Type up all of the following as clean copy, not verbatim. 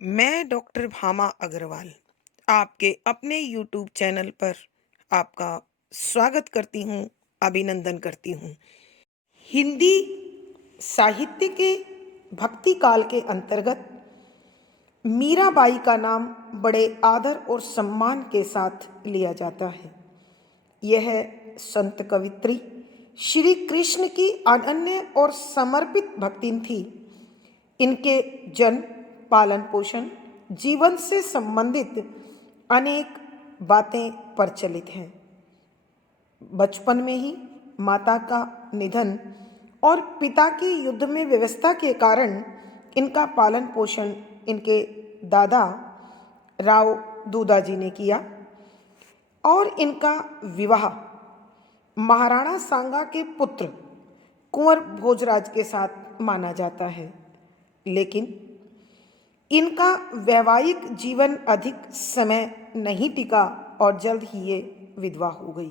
मैं डॉक्टर भामा अग्रवाल आपके अपने यूट्यूब चैनल पर आपका स्वागत करती हूँ, अभिनंदन करती हूँ। हिंदी साहित्य के भक्ति काल के अंतर्गत मीराबाई का नाम बड़े आदर और सम्मान के साथ लिया जाता है। यह संत कवित्री श्री कृष्ण की अनन्य और समर्पित भक्तिन थी। इनके जन्म, पालन पोषण, जीवन से संबंधित अनेक बातें प्रचलित हैं। बचपन में ही माता का निधन और पिता की युद्ध में व्यवस्था के कारण इनका पालन पोषण इनके दादा राव दूदाजी ने किया और इनका विवाह महाराणा सांगा के पुत्र कुंवर भोजराज के साथ माना जाता है। लेकिन इनका वैवाहिक जीवन अधिक समय नहीं टिका और जल्द ही ये विधवा हो गई।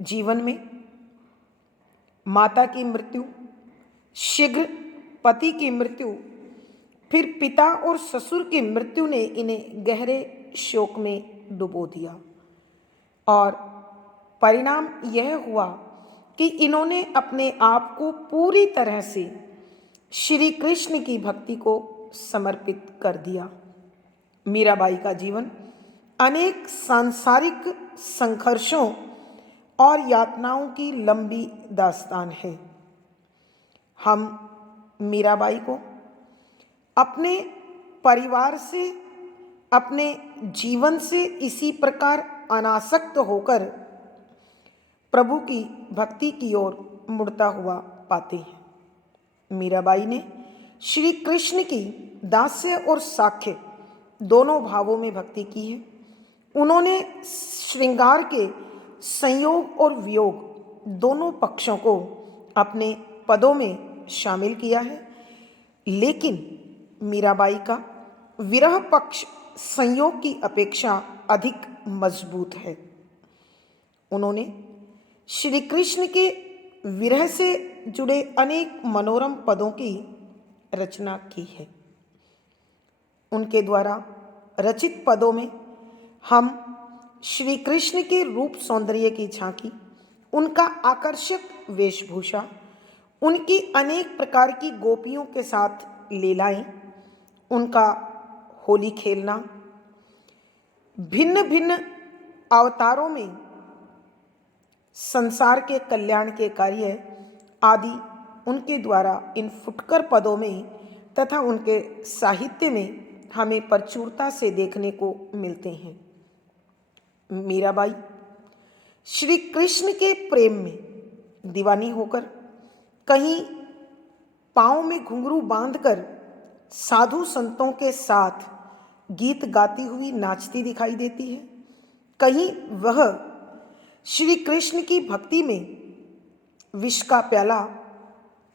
जीवन में माता की मृत्यु, शीघ्र पति की मृत्यु, फिर पिता और ससुर की मृत्यु ने इन्हें गहरे शोक में डुबो दिया और परिणाम यह हुआ कि इन्होंने अपने आप को पूरी तरह से श्री कृष्ण की भक्ति को समर्पित कर दिया। मीराबाई का जीवन अनेक सांसारिक संघर्षों और यातनाओं की लंबी दास्तान है। हम मीराबाई को अपने परिवार से, अपने जीवन से इसी प्रकार अनासक्त होकर प्रभु की भक्ति की ओर मुड़ता हुआ पाते हैं। मीराबाई ने श्री कृष्ण की दास्य और साख्य दोनों भावों में भक्ति की है। उन्होंने श्रृंगार के संयोग और वियोग दोनों पक्षों को अपने पदों में शामिल किया है। लेकिन मीराबाई का विरह पक्ष संयोग की अपेक्षा अधिक मजबूत है। उन्होंने श्री कृष्ण के विरह से जुड़े अनेक मनोरम पदों की रचना की है। उनके द्वारा रचित पदों में हम श्री कृष्ण के रूप सौंदर्य की झांकी, उनका आकर्षक वेशभूषा, उनकी अनेक प्रकार की गोपियों के साथ लीलाएं, उनका होली खेलना, भिन्न भिन्न अवतारों में संसार के कल्याण के कार्य आदि उनके द्वारा इन फुटकर पदों में तथा उनके साहित्य में हमें प्रचुरता से देखने को मिलते हैं। मीराबाई श्री कृष्ण के प्रेम में दीवानी होकर कहीं पाँव में घुंघरू बांधकर साधु संतों के साथ गीत गाती हुई नाचती दिखाई देती है। कहीं वह श्री कृष्ण की भक्ति में विष का प्याला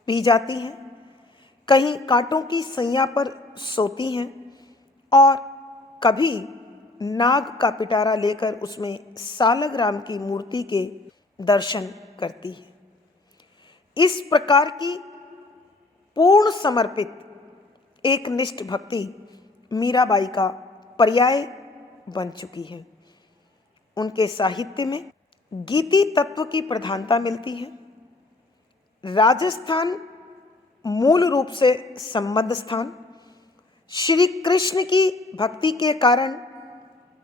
पी जाती हैं, कहीं कांटों की सैया पर सोती हैं और कभी नाग का पिटारा लेकर उसमें सालग्राम की मूर्ति के दर्शन करती है। इस प्रकार की पूर्ण समर्पित एक निष्ठ भक्ति मीराबाई का पर्याय बन चुकी है। उनके साहित्य में गीति तत्व की प्रधानता मिलती है। राजस्थान मूल रूप से संबद्ध स्थान, श्री कृष्ण की भक्ति के कारण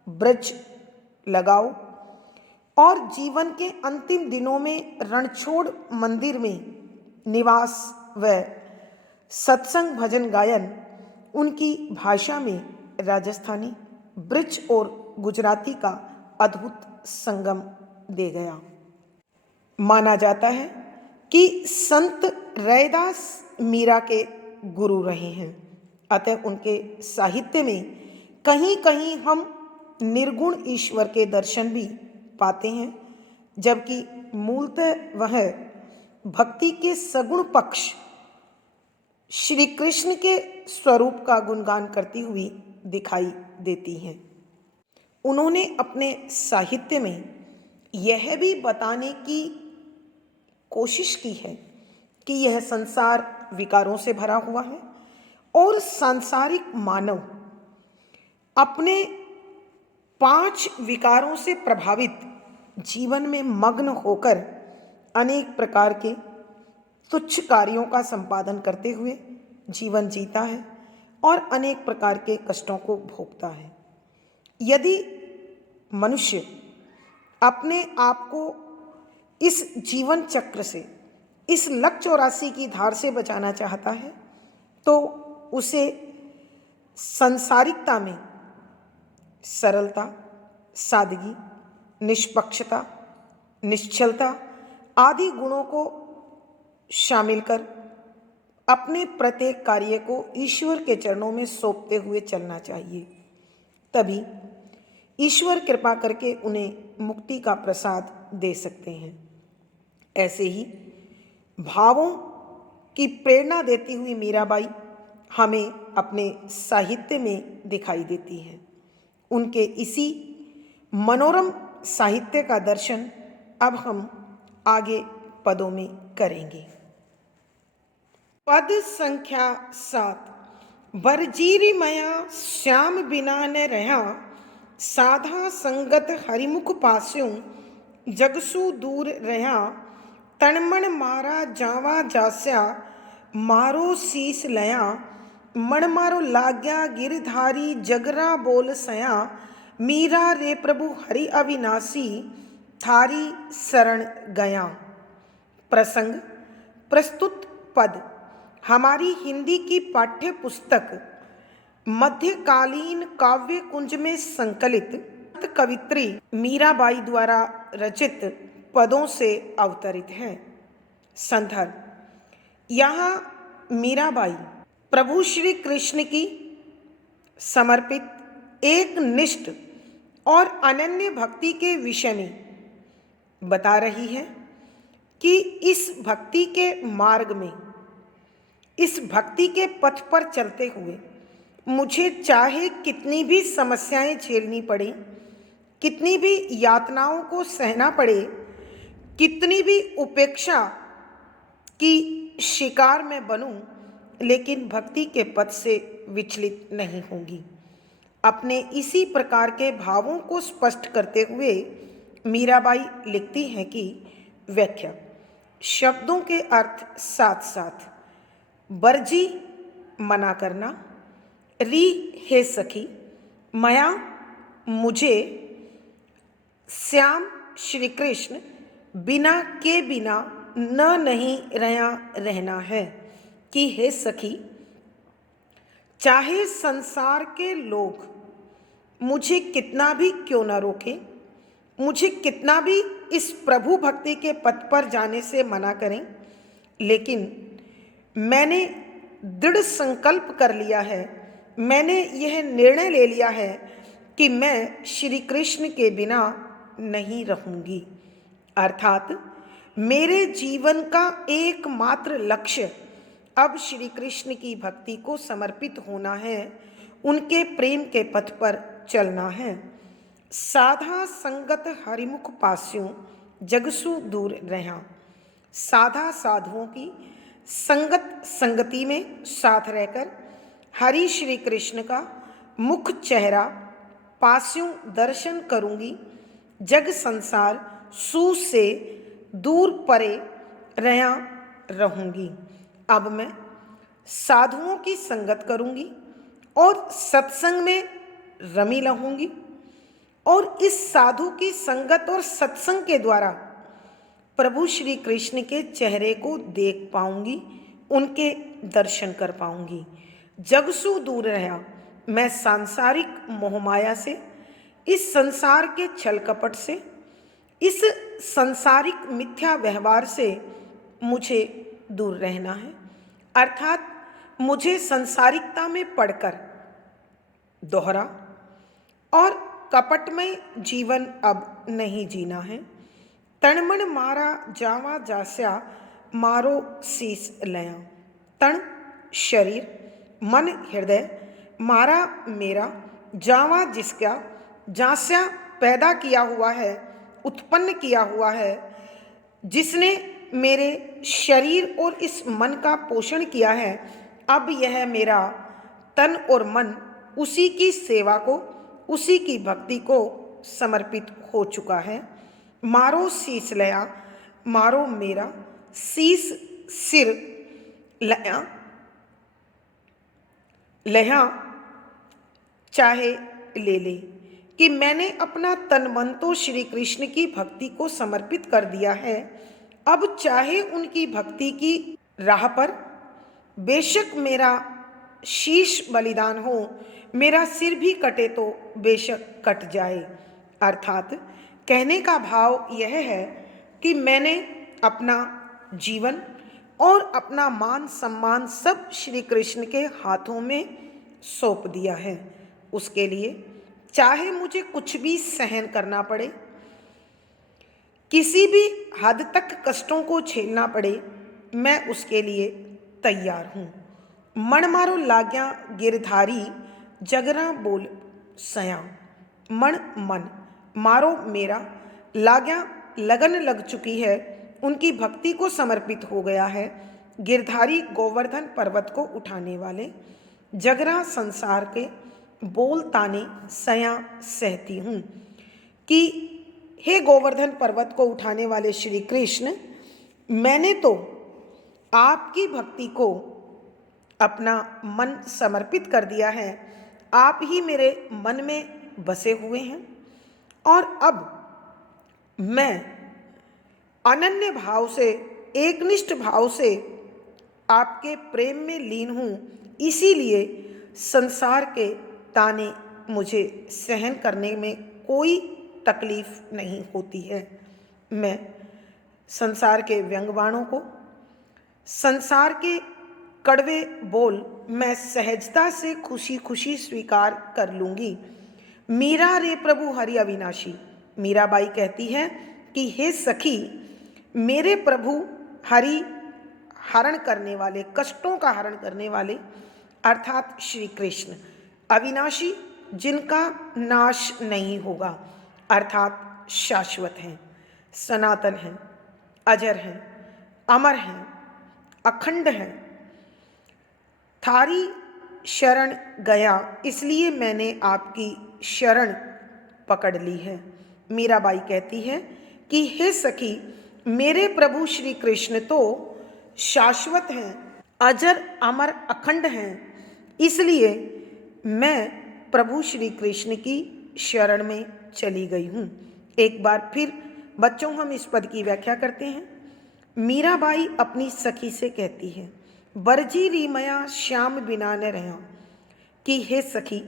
ब्रज लगाओ और जीवन के अंतिम दिनों में रणछोड़ मंदिर में निवास व सत्संग भजन गायन उनकी भाषा में राजस्थानी, ब्रिज और गुजराती का अद्भुत संगम दे गया। माना जाता है कि संत रैदास मीरा के गुरु रहे हैं। अतः उनके साहित्य में कहीं कहीं हम निर्गुण ईश्वर के दर्शन भी पाते हैं, जबकि मूलतः वह भक्ति के सगुण पक्ष श्री कृष्ण के स्वरूप का गुणगान करती हुई दिखाई देती हैं। उन्होंने अपने साहित्य में यह भी बताने की कोशिश की है कि यह संसार विकारों से भरा हुआ है और सांसारिक मानव अपने 5 विकारों से प्रभावित जीवन में मग्न होकर अनेक प्रकार के तुच्छ कार्यों का संपादन करते हुए जीवन जीता है और अनेक प्रकार के कष्टों को भोगता है। यदि मनुष्य अपने आप को इस जीवन चक्र से, इस लक 84 की धार से बचाना चाहता है, तो उसे सांसारिकता में सरलता, सादगी, निष्पक्षता, निश्चलता आदि गुणों को शामिल कर अपने प्रत्येक कार्य को ईश्वर के चरणों में सौंपते हुए चलना चाहिए। तभी ईश्वर कृपा करके उन्हें मुक्ति का प्रसाद दे सकते हैं। ऐसे ही भावों की प्रेरणा देती हुई मीराबाई हमें अपने साहित्य में दिखाई देती है। उनके इसी मनोरम साहित्य का दर्शन अब हम आगे पदों में करेंगे। पद संख्या 7। बरजीरी मया श्याम बिना न रहा, साधा संगत हरिमुख पास्यों जगसु दूर रहा, तनमन मारा जावा जास्या मारो शीस लया, मन मारो लाग्या गिरधारी जगरा बोल सया, मीरा रे प्रभु हरि अविनाशी थारी शरण गया। प्रसंग प्रस्तुत पद हमारी हिंदी की पाठ्य पुस्तक मध्यकालीन काव्य कुंज में संकलित कवित्री मीराबाई द्वारा रचित पदों से अवतरित है। संदर्भ यहाँ मीराबाई प्रभु श्री कृष्ण की समर्पित एक निष्ठ और अनन्य भक्ति के विषय में बता रही है कि इस भक्ति के मार्ग में, इस भक्ति के पथ पर चलते हुए मुझे चाहे कितनी भी समस्याएं झेलनी पड़े, कितनी भी यातनाओं को सहना पड़े, कितनी भी उपेक्षा की शिकार मैं बनूं, लेकिन भक्ति के पथ से विचलित नहीं होंगी। अपने इसी प्रकार के भावों को स्पष्ट करते हुए मीराबाई लिखती हैं कि व्याख्या शब्दों के अर्थ साथ साथ बरजी मना करना, री हे सखी, मया मुझे, श्याम श्री कृष्ण, बिना के बिना न नहीं रहना है कि हे सखी, चाहे संसार के लोग मुझे कितना भी क्यों न रोके, मुझे कितना भी इस प्रभु भक्ति के पथ पर जाने से मना करें, लेकिन मैंने दृढ़ संकल्प कर लिया है, मैंने यह निर्णय ले लिया है कि मैं श्री कृष्ण के बिना नहीं रहूंगी। अर्थात मेरे जीवन का एकमात्र लक्ष्य अब श्री कृष्ण की भक्ति को समर्पित होना है, उनके प्रेम के पथ पर चलना है। साधा संगत हरिमुख पास्यों जगसु दूर रहा। साधा साधुओं की संगति में साथ रहकर हरि श्री कृष्ण का मुख चेहरा पास्यों दर्शन करूंगी, जग संसार सू से दूर परे रहूंगी। अब मैं साधुओं की संगत करूंगी और सत्संग में रमी रहूंगी, और इस साधु की संगत और सत्संग के द्वारा प्रभु श्री कृष्ण के चेहरे को देख पाऊंगी, उनके दर्शन कर पाऊंगी। जगसु दूर रहा, मैं सांसारिक मोहमाया से, इस संसार के छल कपट से, इस सांसारिक मिथ्या व्यवहार से मुझे दूर रहना है। अर्थात मुझे सांसारिकता में पड़कर दोहरा और कपटमय जीवन अब नहीं जीना है। तणमण मारा जावा जास्या मारो शीस लया। तण शरीर, मन हृदय, मारा मेरा, जावा जिसका, जास्या पैदा किया हुआ है, उत्पन्न किया हुआ है, जिसने मेरे शरीर और इस मन का पोषण किया है, अब यह मेरा तन और मन उसी की सेवा को, उसी की भक्ति को समर्पित हो चुका है। मारो शीस लया, मारो मेरा शीस सिर लया, लया चाहे ले ले, कि मैंने अपना तन मन तो श्री कृष्ण की भक्ति को समर्पित कर दिया है। अब चाहे उनकी भक्ति की राह पर बेशक मेरा शीश बलिदान हो, मेरा सिर भी कटे तो बेशक कट जाए। अर्थात कहने का भाव यह है कि मैंने अपना जीवन और अपना मान सम्मान सब श्री कृष्ण के हाथों में सौंप दिया है। उसके लिए चाहे मुझे कुछ भी सहन करना पड़े, किसी भी हद तक कष्टों को झेलना पड़े, मैं उसके लिए तैयार हूँ। मण मारो लाग्या गिरधारी, जगरा बोल सया। मण मन, मारो मेरा, लाग्या लगन लग चुकी है, उनकी भक्ति को समर्पित हो गया है। गिरधारी गोवर्धन पर्वत को उठाने वाले, जगरा संसार के बोल ताने सया सहती हूँ, कि हे गोवर्धन पर्वत को उठाने वाले श्री कृष्ण, मैंने तो आपकी भक्ति को अपना मन समर्पित कर दिया है। आप ही मेरे मन में बसे हुए हैं और अब मैं अनन्य भाव से, एकनिष्ठ भाव से आपके प्रेम में लीन हूँ। इसीलिए संसार के ताने मुझे सहन करने में कोई तकलीफ नहीं होती है। मैं संसार के व्यंग्यबाणों को, संसार के कड़वे बोल मैं सहजता से खुशी खुशी स्वीकार कर लूँगी। मीरा रे प्रभु हरि अविनाशी, मीराबाई कहती है कि हे सखी, मेरे प्रभु हरि हरण करने वाले, कष्टों का हरण करने वाले अर्थात श्री कृष्ण, अविनाशी जिनका नाश नहीं होगा, अर्थात शाश्वत हैं, सनातन हैं, अजर हैं, अमर हैं, अखंड हैं। थारी शरण गया, इसलिए मैंने आपकी शरण पकड़ ली है। मीराबाई कहती है कि हे सखी, मेरे प्रभु श्री कृष्ण तो शाश्वत हैं, अजर अमर अखंड हैं, इसलिए मैं प्रभु श्री कृष्ण की शरण में चली गई हूँ। एक बार फिर बच्चों हम इस पद की व्याख्या करते हैं। मीराबाई अपनी सखी से कहती है, बरजी रीमया श्याम बिना न रहा, कि हे सखी,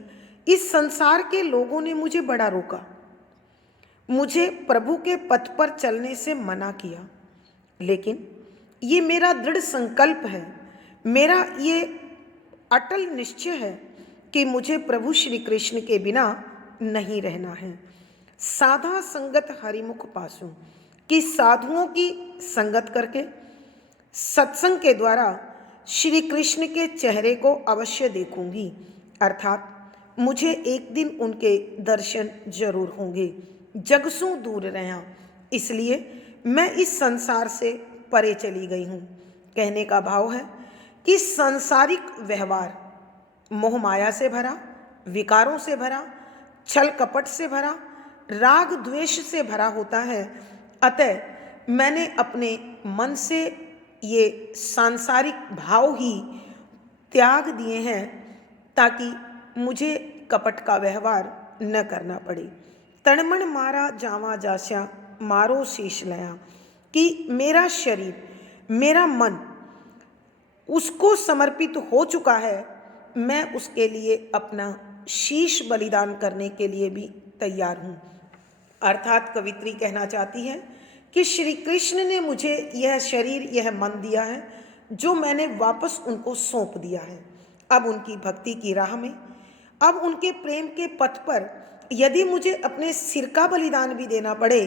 इस संसार के लोगों ने मुझे बड़ा रोका, मुझे प्रभु के पथ पर चलने से मना किया, लेकिन ये मेरा दृढ़ संकल्प है, मेरा ये अटल निश्चय है कि मुझे प्रभु श्री कृष्ण के बिना नहीं रहना है। साधा संगत हरिमुख पासू, कि साधुओं की संगत करके सत्संग के द्वारा श्री कृष्ण के चेहरे को अवश्य देखूंगी, अर्थात मुझे एक दिन उनके दर्शन जरूर होंगे। जगसू दूर रहा, इसलिए मैं इस संसार से परे चली गई हूँ। कहने का भाव है कि सांसारिक व्यवहार मोह माया से भरा, विकारों से भरा, छल कपट से भरा, राग द्वेष से भरा होता है। अतः मैंने अपने मन से ये सांसारिक भाव ही त्याग दिए हैं, ताकि मुझे कपट का व्यवहार न करना पड़े। तणमण मारा जावा जास्या, मारो शीश लया, कि मेरा शरीर, मेरा मन उसको समर्पित हो चुका है, मैं उसके लिए अपना शीश बलिदान करने के लिए भी तैयार हूँ। अर्थात कवित्री कहना चाहती है कि श्री कृष्ण ने मुझे यह शरीर, यह मन दिया है, जो मैंने वापस उनको सौंप दिया है। अब उनकी भक्ति की राह में, अब उनके प्रेम के पथ पर यदि मुझे अपने सिर का बलिदान भी देना पड़े,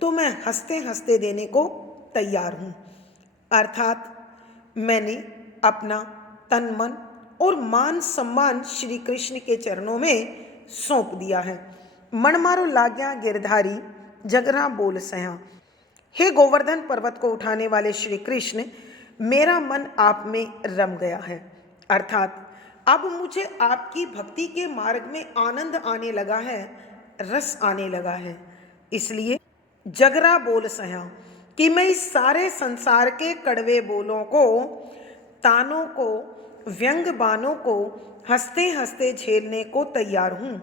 तो मैं हंसते हंसते देने को तैयार हूँ। अर्थात मैंने अपना तन मन और मान सम्मान श्री कृष्ण के चरणों में सौंप दिया है। मण मारो लाग्या गिरधारी, जगरा बोल सया। हे गोवर्धन पर्वत को उठाने वाले श्री कृष्ण, मेरा मन आप में रम गया है, अर्थात अब मुझे आपकी भक्ति के मार्ग में आनंद आने लगा है, रस आने लगा है। इसलिए जगरा बोल सया कि मैं इस सारे संसार के कड़वे बोलों को, तानों को, व्यंग बानों को हंसते हंसते झेलने को तैयार हूं।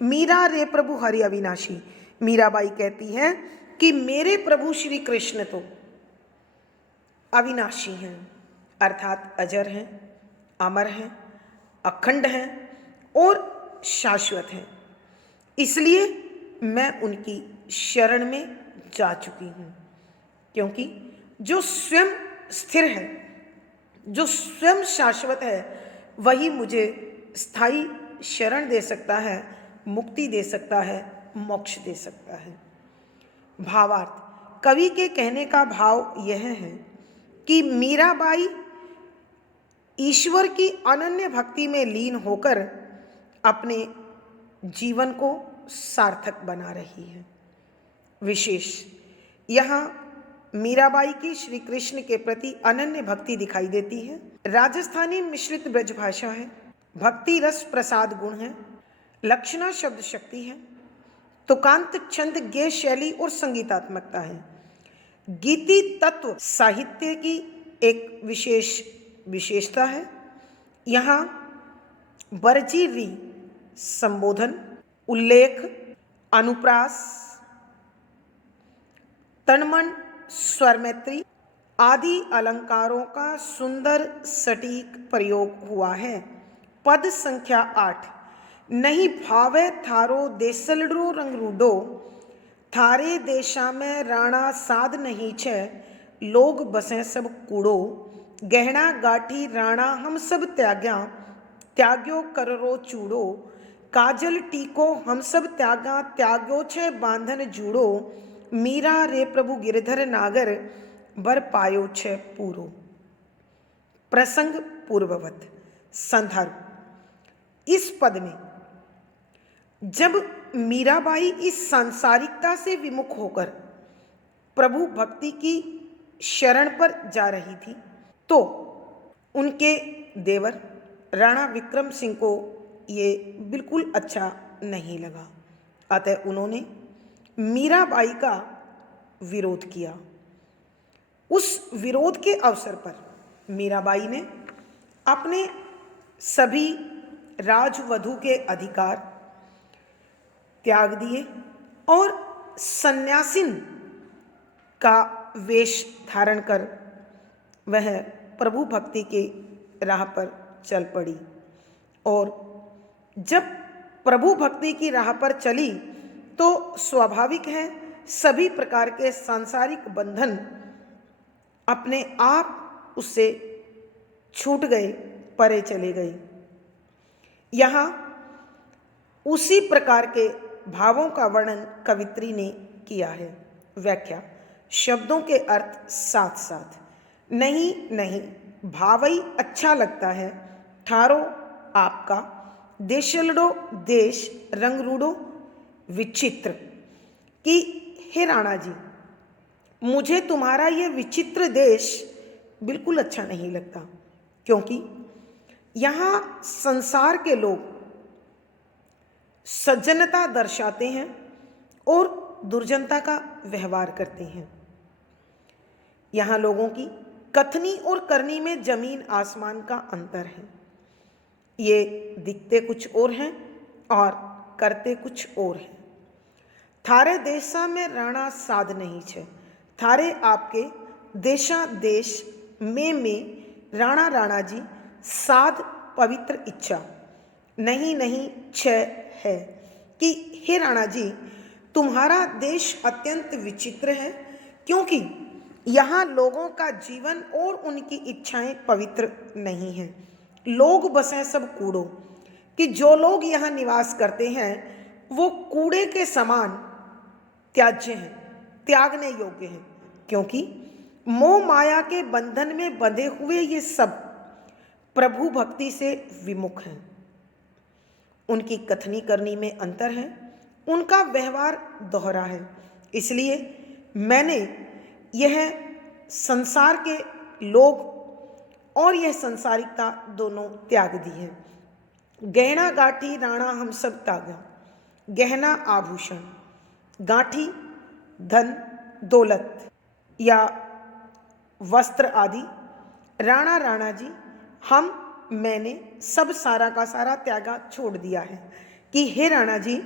मीरा रे प्रभु हरि अविनाशी, मीराबाई कहती है कि मेरे प्रभु श्री कृष्ण तो अविनाशी हैं, अर्थात अजर हैं, अमर हैं, अखंड हैं और शाश्वत हैं। इसलिए मैं उनकी शरण में जा चुकी हूँ, क्योंकि जो स्वयं स्थिर है, जो स्वयं शाश्वत है, वही मुझे स्थायी शरण दे सकता है, मुक्ति दे सकता है, मोक्ष दे सकता है। भावार्थ, कवि के कहने का भाव यह है कि मीराबाई ईश्वर की अनन्य भक्ति में लीन होकर अपने जीवन को सार्थक बना रही है। विशेष यहाँ मीराबाई की श्री कृष्ण के प्रति अनन्य भक्ति दिखाई देती है। राजस्थानी मिश्रित ब्रजभाषा है, भक्ति रस प्रसाद गुण है, लक्षणा शब्द शक्ति है, तुकांत छंद गेय शैली और संगीतात्मकता है। गीति तत्व साहित्य की एक विशेषता है। यहाँ बरजी री संबोधन, उल्लेख, अनुप्रास, तन्मन, स्वरमैत्री आदि अलंकारों का सुंदर सटीक प्रयोग हुआ है। पद संख्या 8, नहीं भावे थारो देसलडो रंगरूडो, थारे देशा में राणा साध नहीं छे, लोग बसें सब कूड़ो, गहना गाठी राणा हम सब त्याग्या, त्याग्यो कररो चूड़ो, काजल टीको हम सब त्यागा, त्याग्यो छे बांधन जूड़ो, मीरा रे प्रभु गिरधर नागर, बर पायो छे पूरो। प्रसंग पूर्ववत। संदर्भ, इस पद में जब मीराबाई इस सांसारिकता से विमुख होकर प्रभु भक्ति की शरण पर जा रही थी, तो उनके देवर राणा विक्रम सिंह को ये बिल्कुल अच्छा नहीं लगा। अतः उन्होंने मीराबाई का विरोध किया। उस विरोध के अवसर पर मीराबाई ने अपने सभी राजवधू के अधिकार त्याग दिए और सन्यासिन का वेश धारण कर वह प्रभु भक्ति के राह पर चल पड़ी। और जब प्रभु भक्ति की राह पर चली तो स्वाभाविक है सभी प्रकार के सांसारिक बंधन अपने आप उससे छूट गए, परे चले गए। यहाँ उसी प्रकार के भावों का वर्णन कवित्री ने किया है। व्याख्या, शब्दों के अर्थ साथ साथ। नहीं नहीं भावई अच्छा लगता है, ठारो आपका, देशलडो देश, रंगरूडो विचित्र, कि हे राणा जी, मुझे तुम्हारा ये विचित्र देश बिल्कुल अच्छा नहीं लगता, क्योंकि यहाँ संसार के लोग सज्जनता दर्शाते हैं और दुर्जनता का व्यवहार करते हैं। यहाँ लोगों की कथनी और करनी में जमीन आसमान का अंतर है। ये दिखते कुछ और हैं और करते कुछ और हैं। थारे देशा में राणा साध नहीं छे, थारे आपके देशा देश में राणा राणा जी साध पवित्र इच्छा नहीं नहीं छे है, कि हे राणा जी, तुम्हारा देश अत्यंत विचित्र है, क्योंकि यहाँ लोगों का जीवन और उनकी इच्छाएं पवित्र नहीं हैं। लोग बसें सब कूड़ो, कि जो लोग यहाँ निवास करते हैं वो कूड़े के समान त्याज्य हैं, त्यागने योग्य हैं, क्योंकि मोह माया के बंधन में बंधे हुए ये सब प्रभु भक्ति से विमुख हैं। उनकी कथनी करनी में अंतर है, उनका व्यवहार दोहरा है। इसलिए मैंने यह संसार के लोग और यह संसारिकता दोनों त्याग दी है। गहना गाठी राणा हम सब त्यागा, गहना आभूषण, गांठी धन दौलत या वस्त्र आदि, राणा राणा जी मैंने सब सारा का सारा त्यागा छोड़ दिया है कि हे राणा जी,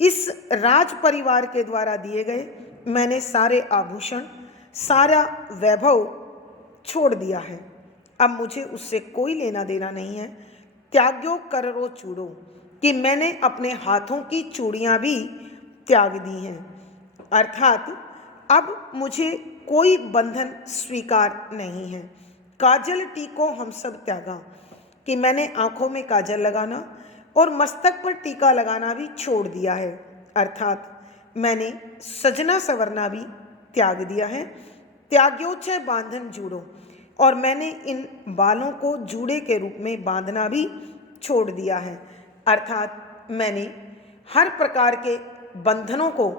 इस राज परिवार के द्वारा दिए गए मैंने सारे आभूषण, सारा वैभव छोड़ दिया है। अब मुझे उससे कोई लेना देना नहीं है। त्याग्यो करो चूड़ो, कि मैंने अपने हाथों की चूड़ियाँ भी त्याग दी हैं, अर्थात अब मुझे कोई बंधन स्वीकार नहीं है। काजल टीको हम सब त्यागा, कि मैंने आँखों में काजल लगाना और मस्तक पर टीका लगाना भी छोड़ दिया है, अर्थात मैंने सजना संवरना भी त्याग दिया है। त्याग्योचय बांधन जूड़ो, और मैंने इन बालों को जूड़े के रूप में बांधना भी छोड़ दिया है, अर्थात मैंने हर प्रकार के बंधनों को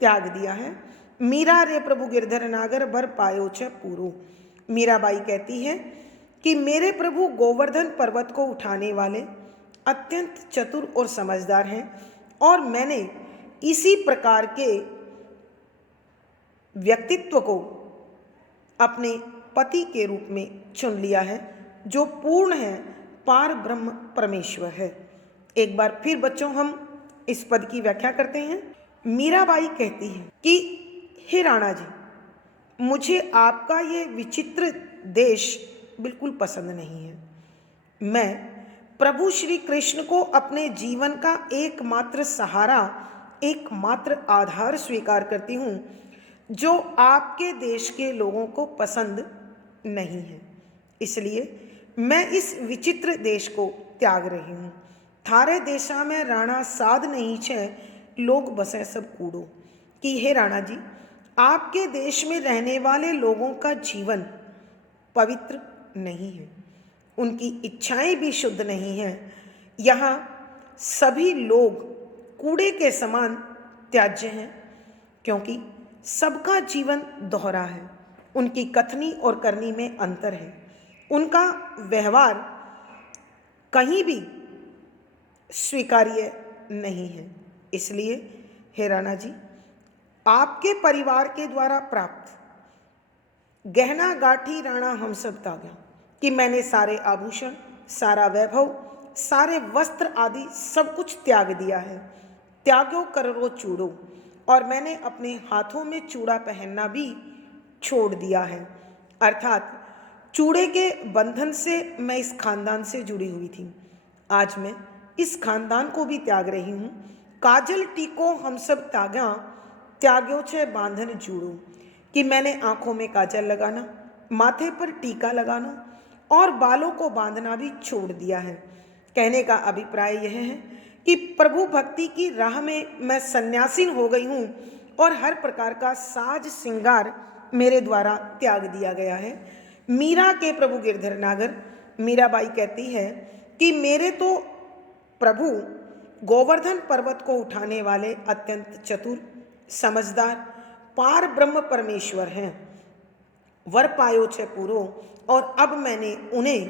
त्याग दिया है। मीरा रे प्रभु गिरधर नागर बर पायो छ पूरो, मीराबाई कहती है कि मेरे प्रभु गोवर्धन पर्वत को उठाने वाले अत्यंत चतुर और समझदार हैं, और मैंने इसी प्रकार के व्यक्तित्व को अपने पति के रूप में चुन लिया है, जो पूर्ण है, पार ब्रह्म परमेश्वर है। एक बार फिर बच्चों हम इस पद की व्याख्या करते हैं। मीराबाई कहती है कि हे राणा जी, मुझे आपका ये विचित्र देश बिल्कुल पसंद नहीं है। मैं प्रभु श्री कृष्ण को अपने जीवन का एकमात्र सहारा, एकमात्र आधार स्वीकार करती हूँ, जो आपके देश के लोगों को पसंद नहीं है। इसलिए मैं इस विचित्र देश को त्याग रही हूँ। थारे देशा में राणा साध नहीं छे, लोग बसे सब कूड़ो, कि हे राणा जी, आपके देश में रहने वाले लोगों का जीवन पवित्र नहीं है, उनकी इच्छाएं भी शुद्ध नहीं हैं। यहाँ सभी लोग कूड़े के समान त्याज्य हैं, क्योंकि सबका जीवन दोहरा है, उनकी कथनी और करनी में अंतर है, उनका व्यवहार कहीं भी स्वीकार्य नहीं है। इसलिए हे राणा जी, आपके परिवार के द्वारा प्राप्त गहना गाठी राणा हम सब त्यागा, कि मैंने सारे आभूषण, सारा वैभव, सारे वस्त्र आदि सब कुछ त्याग दिया है। त्यागो करो चूड़ो, और मैंने अपने हाथों में चूड़ा पहनना भी छोड़ दिया है, अर्थात चूड़े के बंधन से मैं इस खानदान से जुड़ी हुई थी, आज मैं इस खानदान को भी त्याग रही हूँ। काजल टीको हम सब त्यागा, त्याग्यो छे बांधन जूड़ो, कि मैंने आँखों में काजल लगाना, माथे पर टीका लगाना और बालों को बांधना भी छोड़ दिया है। कहने का अभिप्राय यह है कि प्रभु भक्ति की राह में मैं सन्यासीन हो गई हूँ और हर प्रकार का साज श्रृंगार मेरे द्वारा त्याग दिया गया है। मीरा के प्रभु गिरधर नागर, मीराबाई कहती है कि मेरे तो प्रभु गोवर्धन पर्वत को उठाने वाले अत्यंत चतुर, समझदार, पार ब्रह्म परमेश्वर हैं, वर पायो छे पूरो, और अब मैंने उन्हें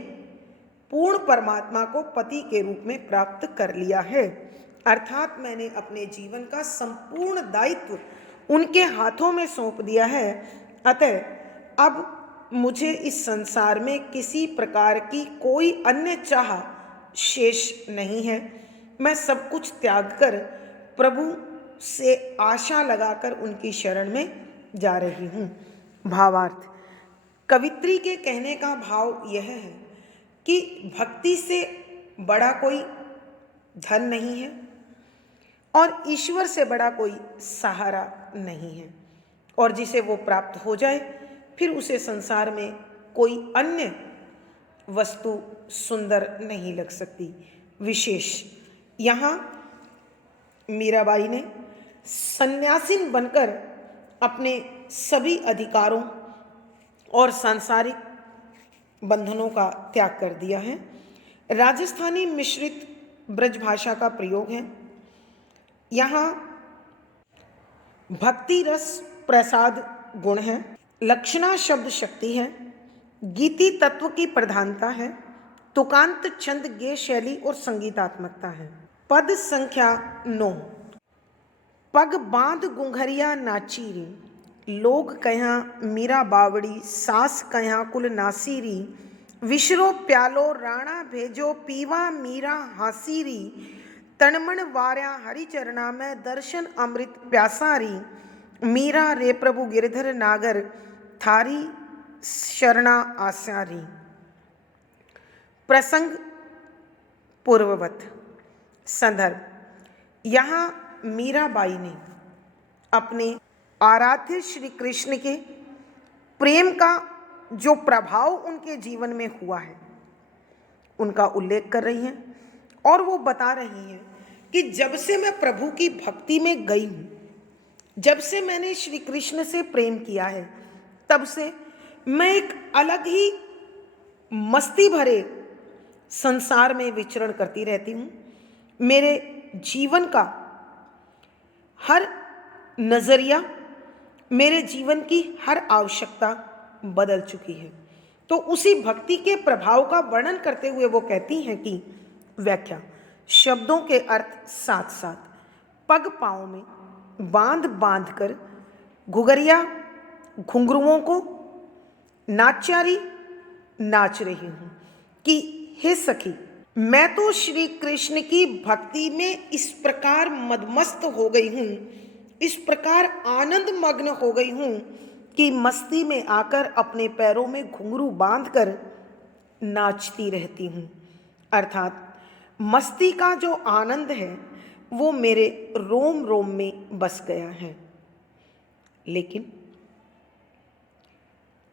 पूर्ण परमात्मा को पति के रूप में प्राप्त कर लिया है, अर्थात मैंने अपने जीवन का संपूर्ण दायित्व उनके हाथों में सौंप दिया है। अतः अब मुझे इस संसार में किसी प्रकार की कोई अन्य चाह शेष नहीं है। मैं सब कुछ त्याग कर प्रभु से आशा लगाकर उनकी शरण में जा रही हूँ। भावार्थ, कवित्री के कहने का भाव यह है कि भक्ति से बड़ा कोई धन नहीं है और ईश्वर से बड़ा कोई सहारा नहीं है, और जिसे वो प्राप्त हो जाए फिर उसे संसार में कोई अन्य वस्तु सुंदर नहीं लग सकती। विशेष यहाँ मीराबाई ने सन्यासीन बनकर अपने सभी अधिकारों और सांसारिक बंधनों का त्याग कर दिया है। राजस्थानी मिश्रित ब्रज भाषा का प्रयोग है। यहाँ भक्ति रस प्रसाद गुण है, लक्षणा शब्द शक्ति है, गीति तत्व की प्रधानता है। तुकांत छंद गेय शैली और संगीतात्मकता है। पद संख्या 9। पग बांध गुंघरिया नाचीरी, लोग कह्या मीरा बावड़ी, सास कह्या कुल नासीरी, विशरो प्यालो राणा भेजो, पीवा मीरा हासीरी, तनमन वार्या हरिचरणा में, दर्शन अमृत प्यासारी, मीरा रे प्रभु गिरधर नागर, थारी शरणा आस्यारी। प्रसंग पूर्ववत। संदर्भ, यहाँ मीराबाई ने अपने आराध्य श्री कृष्ण के प्रेम का जो प्रभाव उनके जीवन में हुआ है उनका उल्लेख कर रही हैं और वो बता रही हैं कि जब से मैं प्रभु की भक्ति में गई हूँ, जब से मैंने श्री कृष्ण से प्रेम किया है, तब से मैं एक अलग ही मस्ती भरे संसार में विचरण करती रहती हूँ। मेरे जीवन का हर नज़रिया, मेरे जीवन की हर आवश्यकता बदल चुकी है। तो उसी भक्ति के प्रभाव का वर्णन करते हुए वो कहती हैं कि व्याख्या, शब्दों के अर्थ साथ साथ पग पाँव में बांध बांध कर घुघरिया घुंघरुओं को नाचारी नाच रही हूँ कि हे सखी, मैं तो श्री कृष्ण की भक्ति में इस प्रकार मदमस्त हो गई हूँ, इस प्रकार आनंद मग्न हो गई हूँ कि मस्ती में आकर अपने पैरों में घुंघरू बांधकर नाचती रहती हूँ। अर्थात मस्ती का जो आनंद है वो मेरे रोम रोम में बस गया है। लेकिन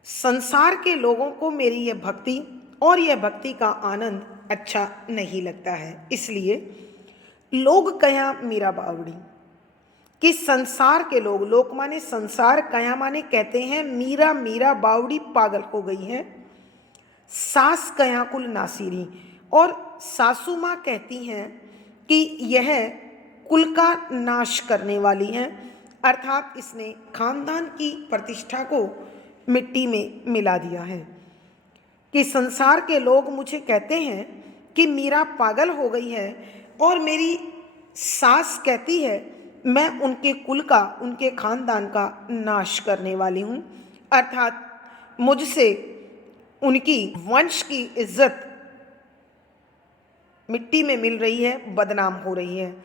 संसार के लोगों को मेरी यह भक्ति और यह भक्ति का आनंद अच्छा नहीं लगता है, इसलिए लोग कह्या मीरा बावड़ी, कि संसार के लोग, लोक माने संसार, कह्या माने कहते हैं मीरा मीरा बावड़ी पागल हो गई है, सास कह्या कुल नासीरी, और सासू माँ कहती हैं कि यह कुल का नाश करने वाली है, अर्थात इसने खानदान की प्रतिष्ठा को मिट्टी में मिला दिया है। कि संसार के लोग मुझे कहते हैं कि मीरा पागल हो गई है और मेरी सास कहती है मैं उनके कुल का, उनके खानदान का नाश करने वाली हूँ, अर्थात मुझसे उनकी वंश की इज्जत मिट्टी में मिल रही है, बदनाम हो रही है।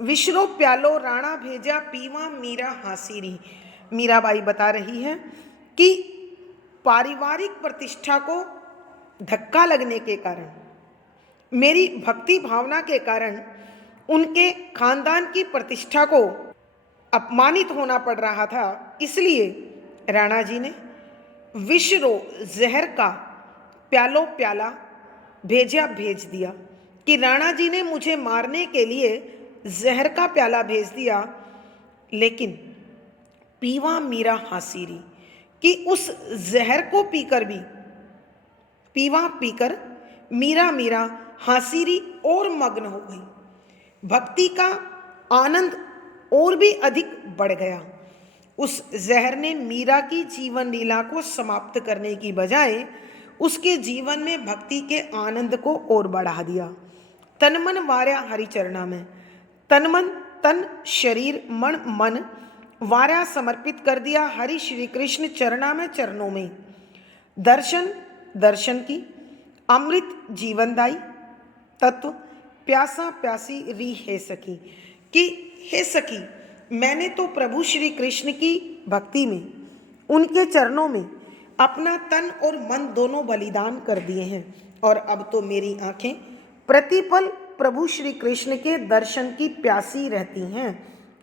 विशरो प्यालो राणा भेजा, पीवा मीरा हासीरी। मीराबाई बता रही है कि पारिवारिक प्रतिष्ठा को धक्का लगने के कारण, मेरी भक्ति भावना के कारण उनके खानदान की प्रतिष्ठा को अपमानित होना पड़ रहा था, इसलिए राणा जी ने विशरो जहर का प्यालो प्याला भेज दिया, कि राणा जी ने मुझे मारने के लिए जहर का प्याला भेज दिया, लेकिन पीवा मीरा हासीरी, कि उस जहर को पीकर मीरा मीरा हासीरी और मग्न हो गई। भक्ति का आनंद और भी अधिक बढ़ गया। उस जहर ने मीरा की जीवन लीला को समाप्त करने की बजाय उसके जीवन में भक्ति के आनंद को और बढ़ा दिया। तन मन वार्या हरिचरणा में, तन मन, तन शरीर मन वार्या समर्पित कर दिया हरि श्री कृष्ण चरणा में, चरणों में। दर्शन की, अमृत जीवनदायी तत्व, प्यासा प्यासी री हे सखी, कि हे सखी, मैंने तो प्रभु श्री कृष्ण की भक्ति में, उनके चरणों में अपना तन और मन दोनों बलिदान कर दिए हैं, और अब तो मेरी आंखें प्रतिपल प्रभु श्री कृष्ण के दर्शन की प्यासी रहती हैं,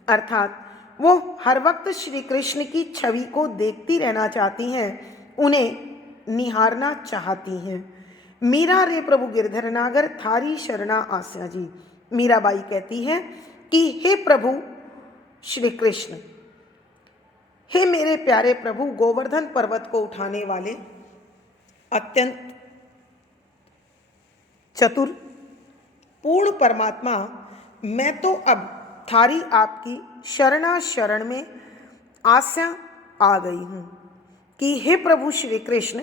अर्थात वो हर वक्त श्री कृष्ण की छवि को देखती रहना चाहती हैं, उन्हें निहारना चाहती हैं। मीरा रे प्रभु गिरधर नागर, थारी शरणा आस्या जी। मीराबाई कहती है कि हे प्रभु श्री कृष्ण, हे मेरे प्यारे प्रभु, गोवर्धन पर्वत को उठाने वाले अत्यंत चतुर पूर्ण परमात्मा, मैं तो अब थारी आपकी शरण में आस्या आ गई हूँ, कि हे प्रभु श्री कृष्ण,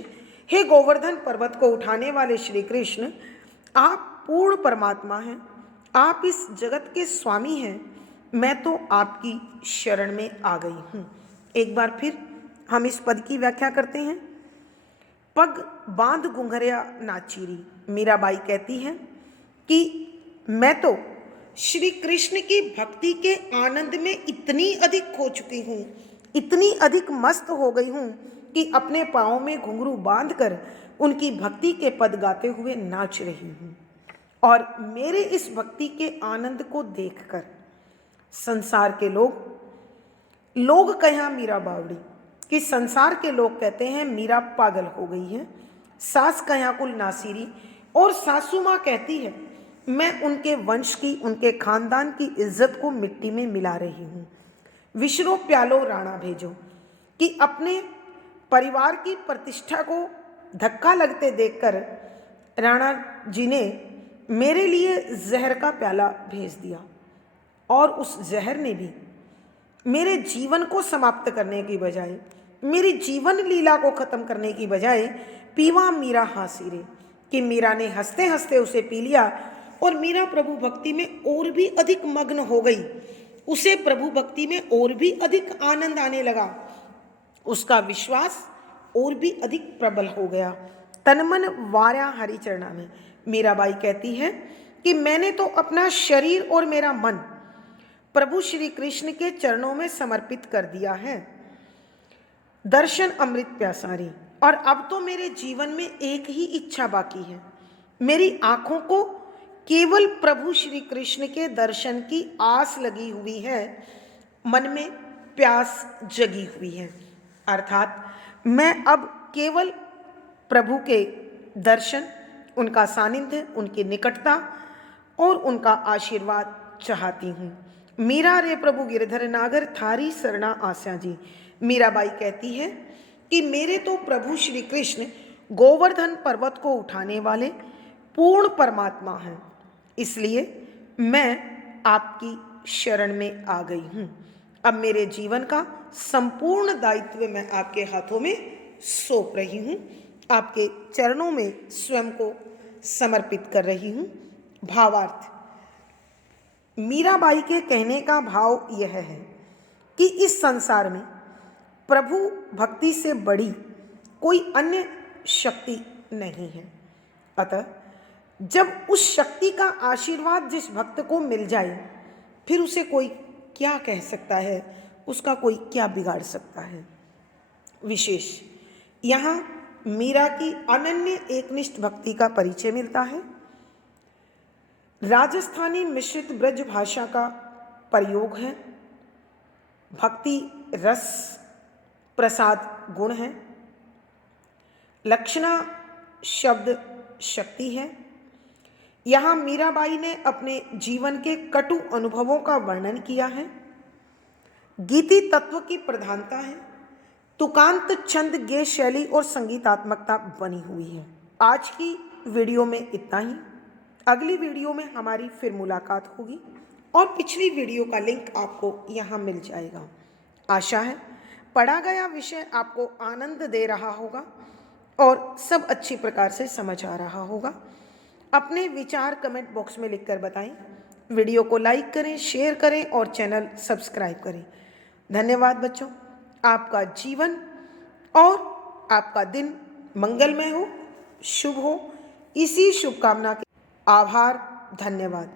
हे गोवर्धन पर्वत को उठाने वाले श्री कृष्ण, आप पूर्ण परमात्मा हैं, आप इस जगत के स्वामी हैं, मैं तो आपकी शरण में आ गई हूँ। एक बार फिर हम इस पद की व्याख्या करते हैं। पग बांध घुंघरिया नाचीरी, मीराबाई कहती हैं कि मैं तो श्री कृष्ण की भक्ति के आनंद में इतनी अधिक खो चुकी हूँ, इतनी अधिक मस्त हो गई हूँ कि अपने पाँव में घुंघरू बांधकर उनकी भक्ति के पद गाते हुए नाच रही हूँ। और मेरे इस भक्ति के आनंद को देखकर संसार के लोग कहें मीरा बावड़ी, कि संसार के लोग कहते हैं मीरा पागल हो गई है। सास कया कुल नासिरी, और सासू माँ कहती है मैं उनके वंश की, उनके खानदान की इज्जत को मिट्टी में मिला रही हूँ। विश्रो प्यालो राणा भेजो, कि अपने परिवार की प्रतिष्ठा को धक्का लगते देखकर राणा जी ने मेरे लिए जहर का प्याला भेज दिया, और उस जहर ने भी मेरे जीवन को समाप्त करने की बजाय, मेरी जीवन लीला को खत्म करने की बजाय पीवा मीरा हासिरे, कि मीरा ने हंसते हंसते उसे पी लिया और मीरा प्रभु भक्ति में और भी अधिक मग्न हो गई। उसे प्रभु भक्ति में और भी अधिक आनंद आने लगा, उसका विश्वास और भी अधिक प्रबल हो गया। तनमन वार्या हरिचरणा में मीराबाई कहती है कि मैंने तो अपना शरीर और मेरा मन प्रभु श्री कृष्ण के चरणों में समर्पित कर दिया है। दर्शन अमृत प्यासारी, और अब तो मेरे जीवन में एक ही इच्छा बाकी है, मेरी आंखों को केवल प्रभु श्री कृष्ण के दर्शन की आस लगी हुई है, मन में प्यास जगी हुई है। अर्थात मैं अब केवल प्रभु के दर्शन, उनका सानिध्य, उनकी निकटता और उनका आशीर्वाद चाहती हूँ। मीरा रे प्रभु गिरधर नागर थारी सरना आस्या जी, मीराबाई कहती है कि मेरे तो प्रभु श्री कृष्ण गोवर्धन पर्वत को उठाने वाले पूर्ण परमात्मा हैं, इसलिए मैं आपकी शरण में आ गई हूँ। अब मेरे जीवन का संपूर्ण दायित्व मैं आपके हाथों में सौंप रही हूँ, आपके चरणों में स्वयं को समर्पित कर रही हूँ। भावार्थ, मीराबाई के कहने का भाव यह है कि इस संसार में प्रभु भक्ति से बड़ी कोई अन्य शक्ति नहीं है। अतः जब उस शक्ति का आशीर्वाद जिस भक्त को मिल जाए, फिर उसे कोई क्या कह सकता है, उसका कोई क्या बिगाड़ सकता है। विशेष यहाँ मीरा की अनन्य एकनिष्ठ भक्ति का परिचय मिलता है। राजस्थानी मिश्रित ब्रज भाषा का प्रयोग है, भक्ति रस प्रसाद गुण है, लक्षणा शब्द शक्ति है। यहाँ मीराबाई ने अपने जीवन के कटु अनुभवों का वर्णन किया है। गीति तत्व की प्रधानता है, तुकांत छंद गेय शैली और संगीतात्मकता बनी हुई है। आज की वीडियो में इतना ही। अगली वीडियो में हमारी फिर मुलाकात होगी और पिछली वीडियो का लिंक आपको यहाँ मिल जाएगा। आशा है पढ़ा गया विषय आपको आनंद दे रहा होगा और सब अच्छी प्रकार से समझ आ रहा होगा। अपने विचार कमेंट बॉक्स में लिखकर बताएं। वीडियो को लाइक करें, शेयर करें और चैनल सब्सक्राइब करें। धन्यवाद बच्चों। आपका जीवन और आपका दिन मंगलमय हो, शुभ हो, इसी शुभकामना के आभार। धन्यवाद।